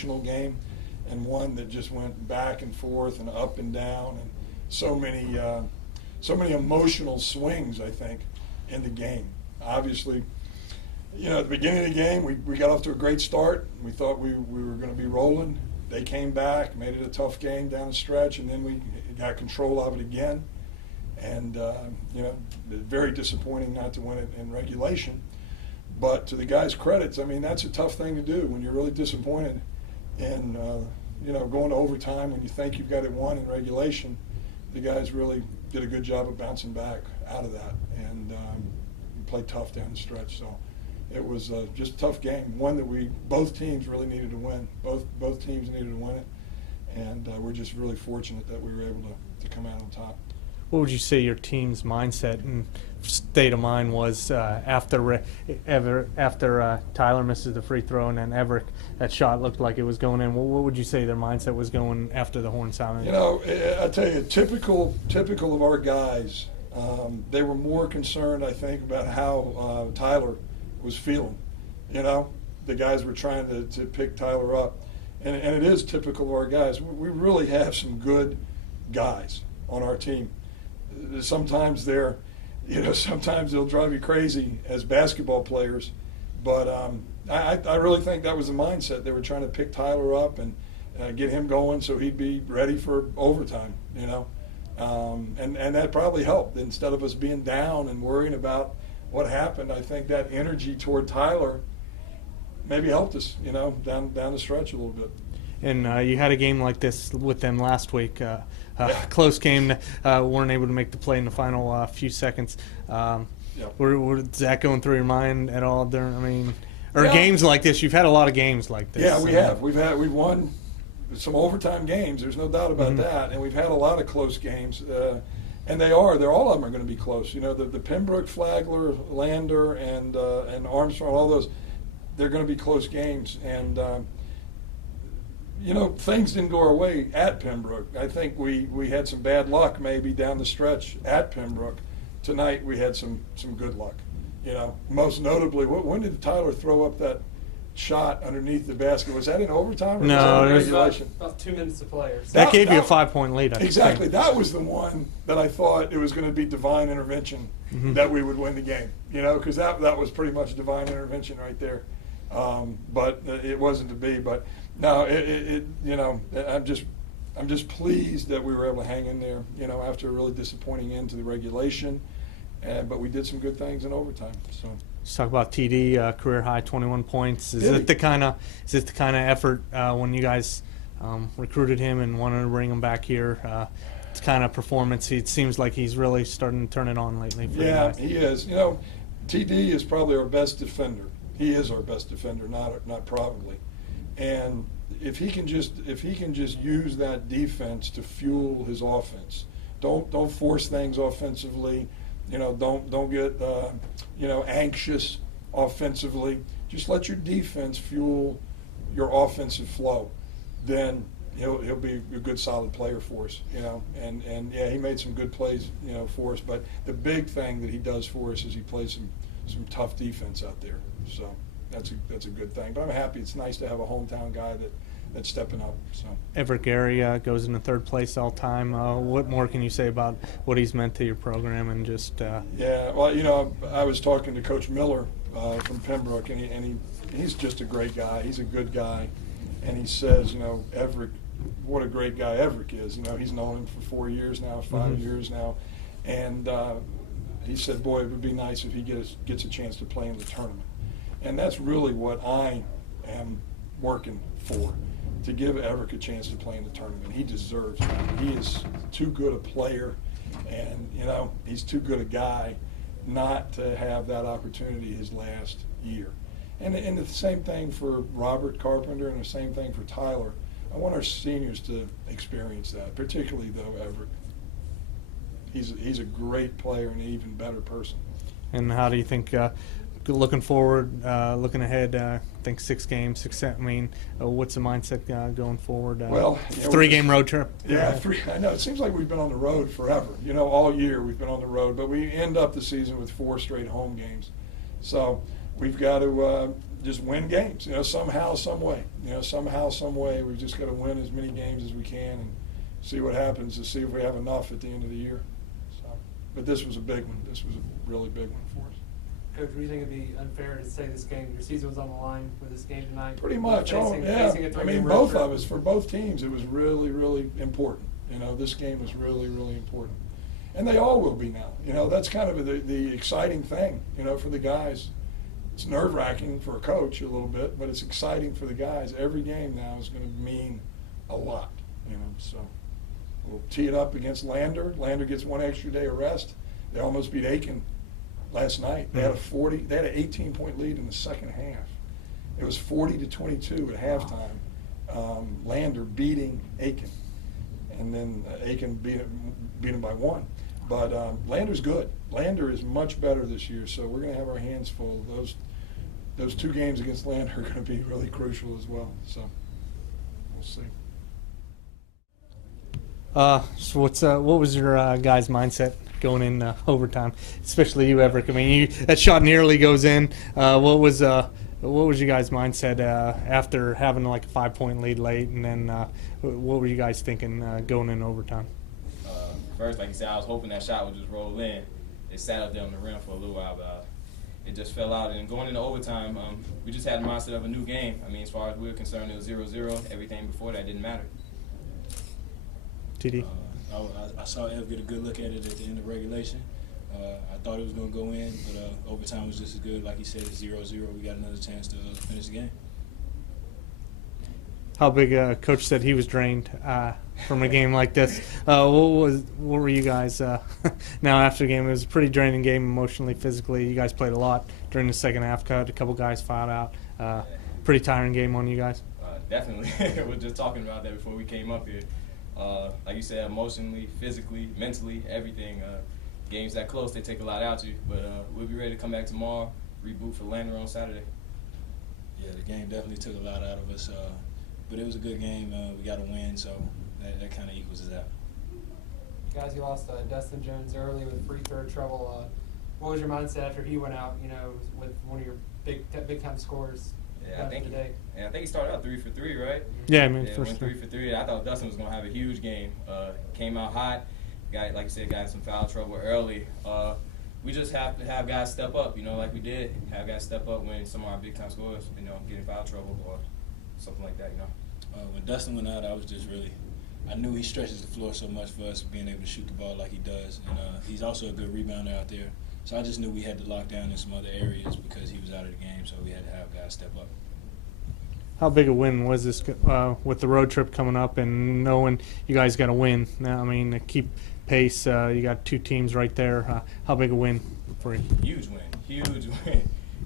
emotional game, and one that just went back and forth and up and down, and so many emotional swings, I think, in the game. Obviously, at the beginning of the game, we got off to a great start. We thought we were going to be rolling. They came back, made it a tough game down the stretch, and then we got control of it again. And, very disappointing not to win it in regulation. But to the guys' credits, I mean, that's a tough thing to do when you're really disappointed and, going to overtime when you think you've got it won in regulation. The guys really did a good job of bouncing back out of that and played tough down the stretch. So it was just a tough game, one that both teams really needed to win. Both teams needed to win it, and we're just really fortunate that we were able to come out on top. What would you say your team's mindset and state of mind was after Tyler misses the free throw and then Evrik, that shot looked like it was going in? What would you say their mindset was going after the horn sounded? I tell you, typical of our guys. They were more concerned, I think, about how Tyler was feeling. The guys were trying to pick Tyler up, and it is typical of our guys. We really have some good guys on our team. Sometimes sometimes they'll drive you crazy as basketball players, but I really think that was the mindset. They were trying to pick Tyler up and get him going so he'd be ready for overtime, and that probably helped. Instead of us being down and worrying about what happened, I think that energy toward Tyler maybe helped us, down the stretch a little bit. And you had a game like this with them last week. Close game, weren't able to make the play in the final few seconds. Was that going through your mind at all during? Games like this? You've had a lot of games like this. Yeah, we have. We've won some overtime games. There's no doubt about that, and we've had a lot of close games. And all of them are going to be close. The Pembroke, Flagler, Lander, and Armstrong, all those, they're going to be close games. And things didn't go our way at Pembroke. I think we had some bad luck maybe down the stretch at Pembroke. Tonight we had some good luck. Most notably, when did Tyler throw up that shot underneath the basket? Was that in overtime? Or no, it was regulation? About 2 minutes to play. That gave you a 5-point lead. Exactly. That was the one that I thought it was going to be divine intervention that we would win the game. Because that was pretty much divine intervention right there. But it wasn't to be. But no, I'm just pleased that we were able to hang in there. After a really disappointing end to the regulation, but we did some good things in overtime. So. Let's talk about TD, career high 21 points. Is it the kind of effort when you guys recruited him and wanted to bring him back here? It's kind of performance. It seems like he's really starting to turn it on lately. For you guys. He is. TD is probably our best defender. He is our best defender, not probably. And if he can just use that defense to fuel his offense, don't force things offensively. Don't get anxious offensively. Just let your defense fuel your offensive flow. Then he'll be a good solid player for us. And he made some good plays for us. But the big thing that he does for us is he plays some tough defense out there. So that's a good thing. But I'm happy. It's nice to have a hometown guy that's stepping up. So Evrik Gary goes into third place all time. What more can you say about what he's meant to your program and just? Yeah, well, I was talking to Coach Miller from Pembroke, and he's just a great guy. He's a good guy, and he says, Evrik, what a great guy Evrik is. He's known him for 4 years now, 5 years now, and he said, boy, it would be nice if he gets a chance to play in the tournament, and that's really what I am working for. To give Evrik a chance to play in the tournament. He deserves it. He is too good a player, and he's too good a guy not to have that opportunity his last year. And the same thing for Robert Carpenter, and the same thing for Tyler. I want our seniors to experience that, particularly though Evrik. He's a great player and an even better person. And how do you think? Looking forward, looking ahead, I think 6 games. What's the mindset going forward? Well, 3-game road trip. Yeah, 3. I know. It seems like we've been on the road forever. All year we've been on the road, but we end up the season with 4 straight home games. So we've got to, just win games, somehow, some way. Somehow, some way, we've just got to win as many games as we can and see what happens to see if we have enough at the end of the year. So, but this was a big one. This was a really big one for us. Coach, do you think it'd be unfair to say this game, your season was on the line with this game tonight? Pretty much. Facing I mean, both of us, for both teams, it was really, really important. This game was really, really important. And they all will be now. That's kind of the exciting thing, for the guys. It's nerve-wracking for a coach a little bit, but it's exciting for the guys. Every game now is going to mean a lot, So we'll tee it up against Lander. Lander gets one extra day of rest. They almost beat Aiken last night. They had an 18-point lead in the second half. It was 40-22 at halftime. Lander beating Aiken, and then Aiken beat him by one. But Lander's good. Lander is much better this year, so we're going to have our hands full. Those two games against Lander are going to be really crucial as well. So we'll see. So what was your guys' mindset going in overtime, especially you, Evrik? I mean, that shot nearly goes in. What was your guys' mindset after having like a 5-point lead late, and then what were you guys thinking going in overtime? First, like you said, I was hoping that shot would just roll in. It sat up there on the rim for a little while, but it just fell out. And going into overtime, we just had the mindset of a new game. I mean, as far as we were concerned, it was 0-0. Everything before that didn't matter. TD? I saw Ev get a good look at it at the end of regulation. I thought it was going to go in, but overtime was just as good. Like he said, it's 0-0. We got another chance to finish the game. How big? Coach said he was drained from a game like this. What were you guys? Now after the game, it was a pretty draining game emotionally, physically. You guys played a lot during the second half. Cut a couple guys filed out. Pretty tiring game on you guys. Definitely. We were just talking about that before we came up here. Like you said, emotionally, physically, mentally, everything. Games that close, they take a lot out of you. But we'll be ready to come back tomorrow, reboot for Lander on Saturday. Yeah, the game definitely took a lot out of us. But it was a good game. We got a win, so that kind of equals it out. Guys, you lost Dustin Jones early with free throw trouble. What was your mindset after he went out, with one of your big-time scorers? I think he started out 3 for 3, right? Yeah, I mean, went 3 for 3. I thought Dustin was going to have a huge game. Came out hot. Like you said, got in some foul trouble early. We just have to have guys step up, like we did. Have guys step up when some of our big-time scorers, get in foul trouble or something like that, When Dustin went out, I knew he stretches the floor so much for us being able to shoot the ball like he does, and he's also a good rebounder out there. So I just knew we had to lock down in some other areas because he was out of the game, so we had to have guys step up. How big a win was this with the road trip coming up and knowing you guys got to win? Now, I mean, to keep pace, you got two teams right there. How big a win for you? Huge win.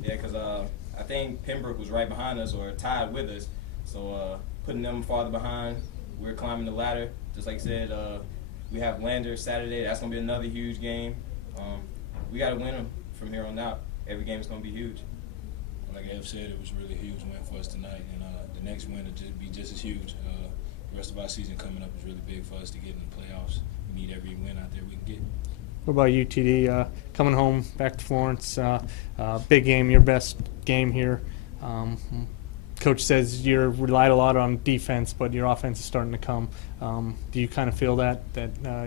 Yeah, because I think Pembroke was right behind us or tied with us. So putting them farther behind, we're climbing the ladder. Just like I said, we have Lander Saturday. That's going to be another huge game. We got to win them from here on out. Every game is going to be huge. Like Ev said, it was a really huge win for us tonight, and the next win will be just as huge. The rest of our season coming up is really big for us to get in the playoffs. We need every win out there we can get. What about you, TD? Coming home back to Florence, big game, your best game here. Coach says you relied a lot on defense, but your offense is starting to come. Do you kind of feel that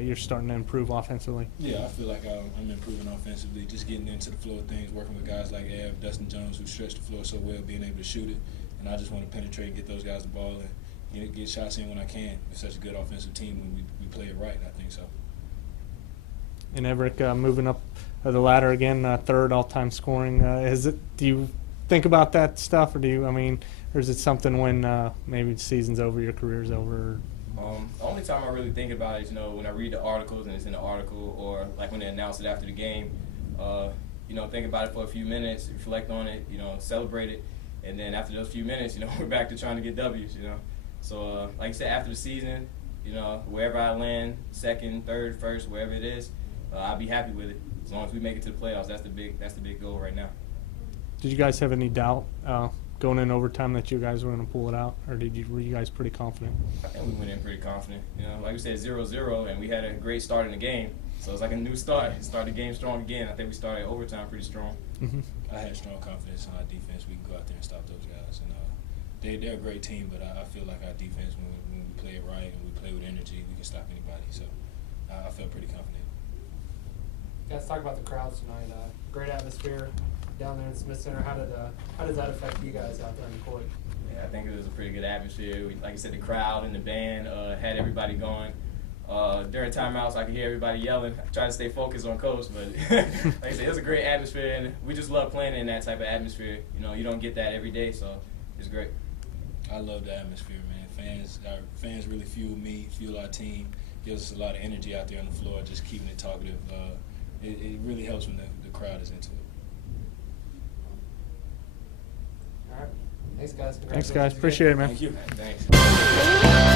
you're starting to improve offensively? Yeah, I feel like I'm improving offensively, just getting into the flow of things, working with guys like Ev, Dustin Jones, who stretch the floor so well, being able to shoot it. And I just want to penetrate and get those guys the ball and get shots in when I can. It's such a good offensive team when we play it right, I think so. And Evrik, moving up the ladder again, third all-time scoring. Do you think about that stuff, or or is it something when maybe the season's over, your career's over? The only time I really think about it is, when I read the articles and it's in the article, or like when they announce it after the game. Think about it for a few minutes, reflect on it, celebrate it, and then after those few minutes, we're back to trying to get W's, So like I said, after the season, wherever I land, second, third, first, wherever it is, I'll be happy with it. As long as we make it to the playoffs, that's the big goal right now. Did you guys have any doubt going in overtime that you guys were going to pull it out, or were you guys pretty confident? I think we went in pretty confident. Like we said, 0-0, and we had a great start in the game. So it's like a new start. Start the game strong again. I think we started overtime pretty strong. Mm-hmm. I had strong confidence in our defense. We can go out there and stop those guys. And they're a great team, but I feel like our defense, when we play it right and we play with energy, we can stop anybody. So I felt pretty confident. Guys, talk about the crowds tonight. Great atmosphere down there in Smith Center. How does that affect you guys out there on the court? Yeah, I think it was a pretty good atmosphere. Like I said, the crowd and the band had everybody going. During timeouts, I could hear everybody yelling. I tried to stay focused on coach, but like I said, it was a great atmosphere, and we just love playing in that type of atmosphere. You know, you don't get that every day, so it's great. I love the atmosphere, man. Our fans really fuel me, fuel our team, gives us a lot of energy out there on the floor, just keeping it talkative. It really helps when the crowd is into it. All right. Thanks, guys. Thanks, guys. Appreciate it, man. Thank you. Thanks.